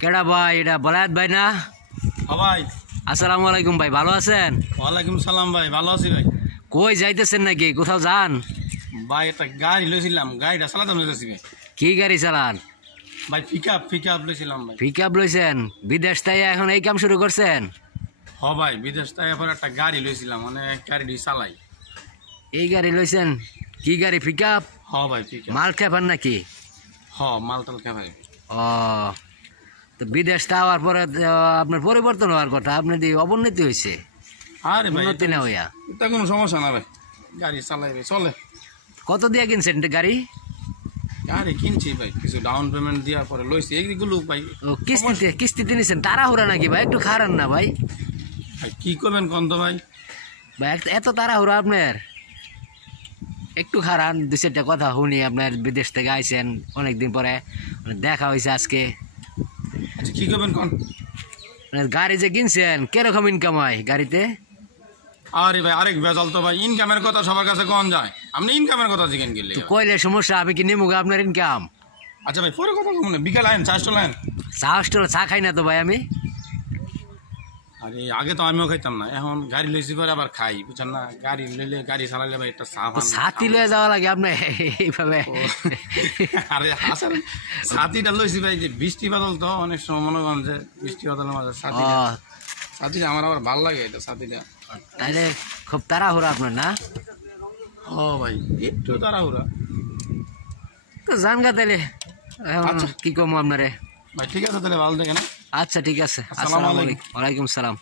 কেডা ভাই? এটা বলায়েত ভাই না? ভাই আসসালামু আলাইকুম ভাই, ভালো আছেন? ওয়ালাইকুম সালাম ভাই, ভালো আছি ভাই। কই যাইতেছেন নাকি? কোথাও যান? ভাই একটা গাড়ি লইছিলাম, গাড়িটা চালাতে লইতেছি ভাই। কি গাড়ি চালান? ভাই পিক আপ লইছিলাম ভাই। পিক আপ লইছেন? বিদেশ তাই এখন এই কাম শুরু করছেন? ভাই বিদেশ থেকে এবার একটা গাড়ি লইছিলাম, মানে গাড়িটি চালাই। এই গাড়ি লইছেন? কি গাড়ি? Pick up? ভাই পিক আপ। মাল খেপান নাকি? মাল টাল খা ভাই। ও, তো বিদেশ যাওয়ার পরে আপনার পরিবর্তন হওয়ার কথা, আপনার দিয়ে অবনতি হয়েছে? আরে ভাই উন্নতি না হইয়া? এটা কোনো সমস্যা না ভাই, গাড়ি চালাই ভাই, চলে। কত দিয়ে কিনছেন গাড়ি? গাড়ি কিনছি ভাই, কিছু ডাউন পেমেন্ট দেওয়ার পরে লইছি এইগুলো ভাই। ও, কিস্তিতে নিছেন? তাড়াহুড়া নাকি ভাই? একটু খারান না ভাই? ভাই কি করবেন কোন তো ভাই? ভাই এত তাড়াহুড়া আপনার? একটু খারান, দু চারটা কথা শুনি। আপনার বিদেশ থেকে আইছেন অনেকদিন পরে, দেখা হয়েছে আজকে। আচ্ছা কি করবেন কোন? গাড়ি যে কিনছেন কিরকম ইনকাম হয় গাড়িতে? আরে ভাই আরেক বেজাল তো ভাই, ইনকামের কথা সবার কাছে কোন যায়, আপনি ইনকামের কথা জিজ্ঞেস গেলে। কইলে সমস্যা, আমি কি নেবো আপনার ইনকাম? আচ্ছা ভাই পরে কথা বলুন, বিকাল আইন চাষটা লাইন। চা খাই না তো ভাই আমি। আরে আগে তো আমিও খাইতাম না, এখন গাড়ি লইছি পরে আবার খাই, বুঝছেন না? গাড়ি লইলে গাড়ি চালাইলে ভাই একটা ছাতি লয়ে যাওয়া লাগে আপনার এইভাবে? আরে আসলে ছাতিটা লইছি ভাই, যে বৃষ্টি বাদল তো অনেক সময় মনে করেন যে বৃষ্টি বাদলের মাঝে ছাতিটা আমার আবার ভালো লাগে, এটা ছাতিটা। তাইলে খুব তাড়াহুড়া আপনার না? ভাই একটু তাড়াহুড়া। তো জান গা তাইলে, কি কমো আপনারে। ভাই ঠিক আছে তাহলে, ভালো দেখে না। আচ্ছা ঠিক আছে, আসসালামু আলাইকুম। ওয়ালাইকুম সালাম।